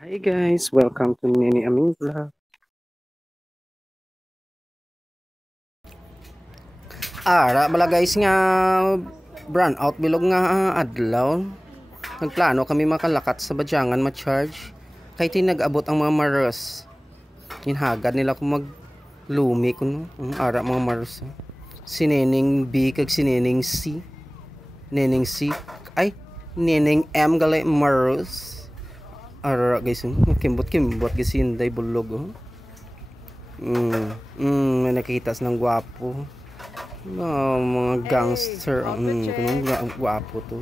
Hi guys, welcome to Nini Aming Vlog. Ara bala guys nga brand out bilog nga adlaw. Nagplano kami makalakat sa Badyangan ma-charge. Kay tinag-abot ang mga maros. Hinhagad nila kung maglumi kuno. Ara mga maros. Si Neneng B kag si Neneng C. Neneng C ay Neneng M galay maros. Ara guys, kimbot guys hinday bulog oh. May nakita ng gwapo. Mga gangster, kanong gwapo to.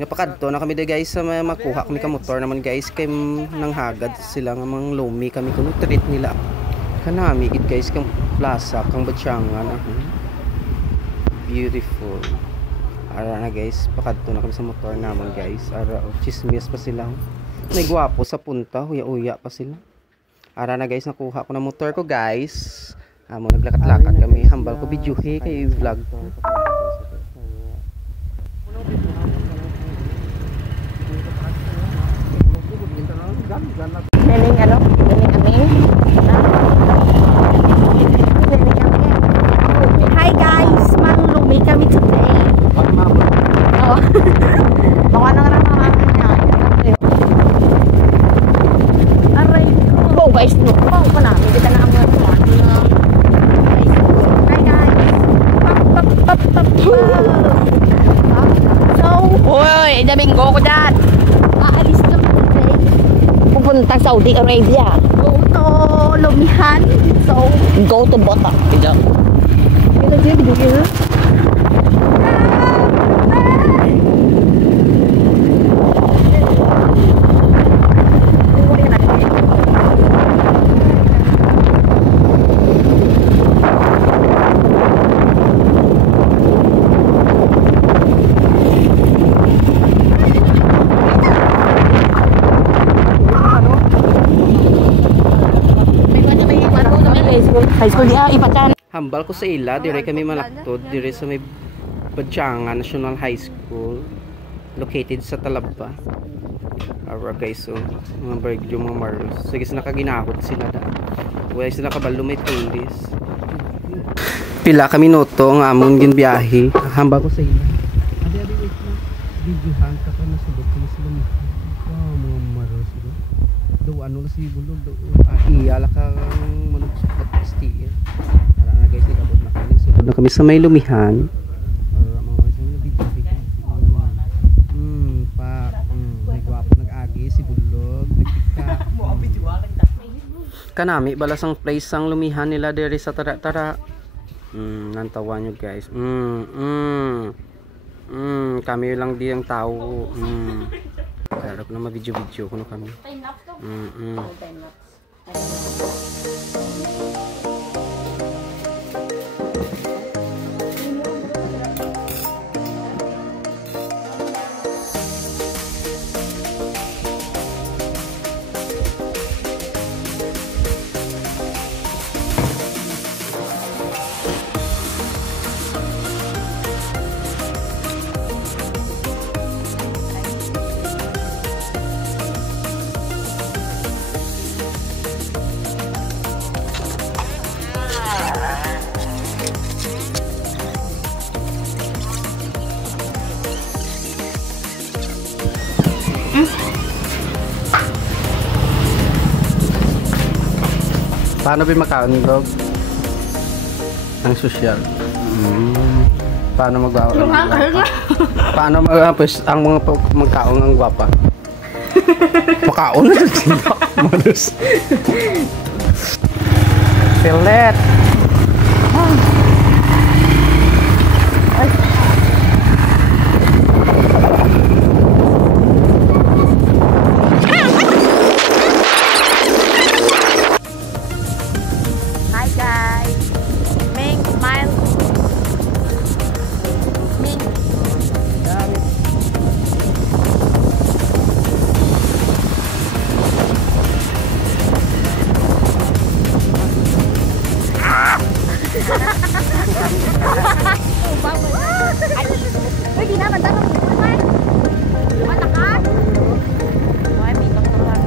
Napakadto na kami guys sa makuha kami ka motor naman guys kay nang hagad sila nga mga lumi kami kuno treat nila. Kanami gid guys kang plaza kang Badyangan. Beautiful. Ara na guys, pakadto na kami sa motor naman guys. Ara chismis pa sila. May gwapo sa punta, uya-uya pa sila. Ara na guys, nakuha ko na motor ko guys. Amo naglakat-lakat kami, hambal ko videohe kay vlog ko. Nening ano? Nening Aming? Nening Aming. Hi guys! Manlumi kami today. Oh. Baka nang naman niya. Aray ko. Wow guys, no. Wow pa na. Hindi ka na ang hi guys. Pap. So, hoy, Domingo ko dyan. Aalis lang today. Pupunta Saudi Arabia. Go to Lumihan. So, go to Bota. Tidak. Kita dia video. High school dia ipatan. Hambal ko sa ila, dire kami malaktod, dire sa may Badyangan National High School located sa Talaba. Ara guys, so mga bergyo mga maros. Sige sila kaginahot sila da. Wala sila kabalo may tulis. Pila kami noto nga amon gin biyahe. Hambal ko sa ila. Adi wait na. Videohan ka pa nasubot ko sila mo. Mga maros do. Do ano si bulog do. Iyala ka manugsupot pasti. Ara na guys, ikabot na kami. Sugod na kami sa may Lumihan. Kanami balasang place ang Lumihan nila diri sa tara-tara. Nantawa nyo guys. Kami lang di ang tao. Harap na ma-video-video kuno kami. Paano ba makaon dog? Ang social. Paano magbawa? Paano magapos ang mga magkaon ang gwapa? Makaon na sila. Manus. Pelet. Hi guys. Ming smile. Ming. Uy, di na, mantanong. Mana ka? Ay, may doktor lang.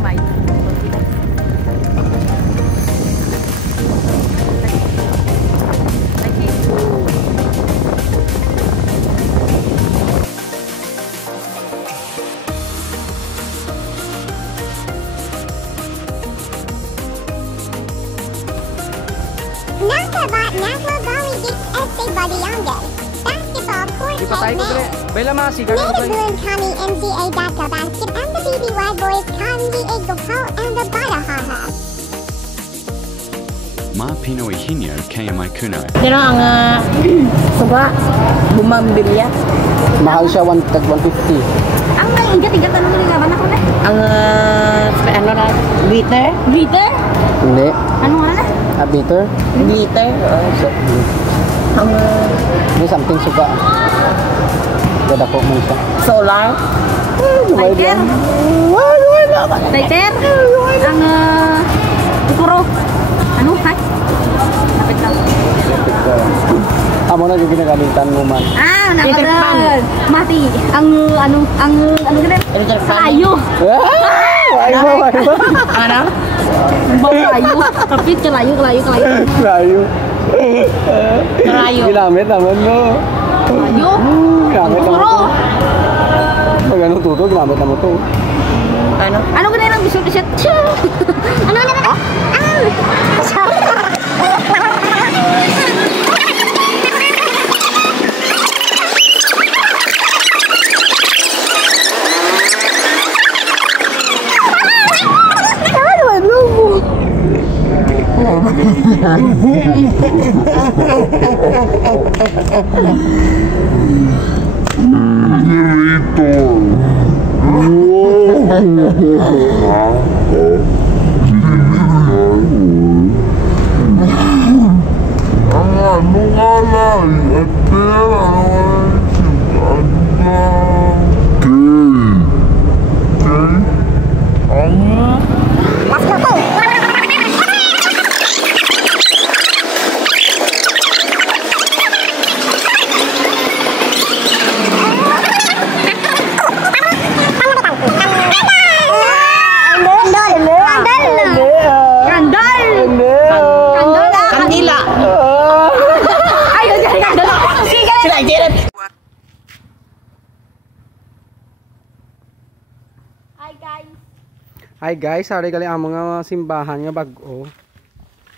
National Valley Beach Este Badiangan. Basketball court Ipatay ko dire. Bela masiga na Native ko. Loon Kami MCA Daca Basket and the BBY Boys Kami Igopal and the Badahaha. Ma Pinoy Hinyo KMI Kuno. Pero ang suba, bumambilya. Mahal siya 150. Ang igat-igat ano nila ba na ko na? Ang ano na, glitter? Glitter? Hindi. Ano nga na? A bitter? Glitter? Ang May something suga. Gada ko mo siya. solar? Lighter? Lighter? Ang ikuro? Ano? Hay? Lapit lang. Amo na yung ginagalitan mo man. Ah, nakaroon. Mati. Ang ganun? Kalayo. Ay mo. Ano? Kalayo. Kapit, kalayo. Layo. Kalayo. Ginamit naman mo. Kalayo. Ginamit naman Ikuro. to. Pag ano tuto, ginamit naman to. Ano? Ano ganun ang bisot-bisot? Ano na? Kandila. Ayo jadi kandila. Sila Jared. Hi guys, sorry gali ang mga simbahan nga bag-o.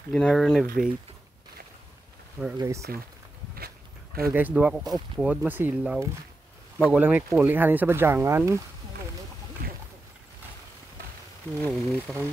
Gina-renovate. Pero guys, so. Pero guys, duwa ko kaupod, masilaw. Bago lang may kuli, halin sa badyangan. Ngumi pa kami.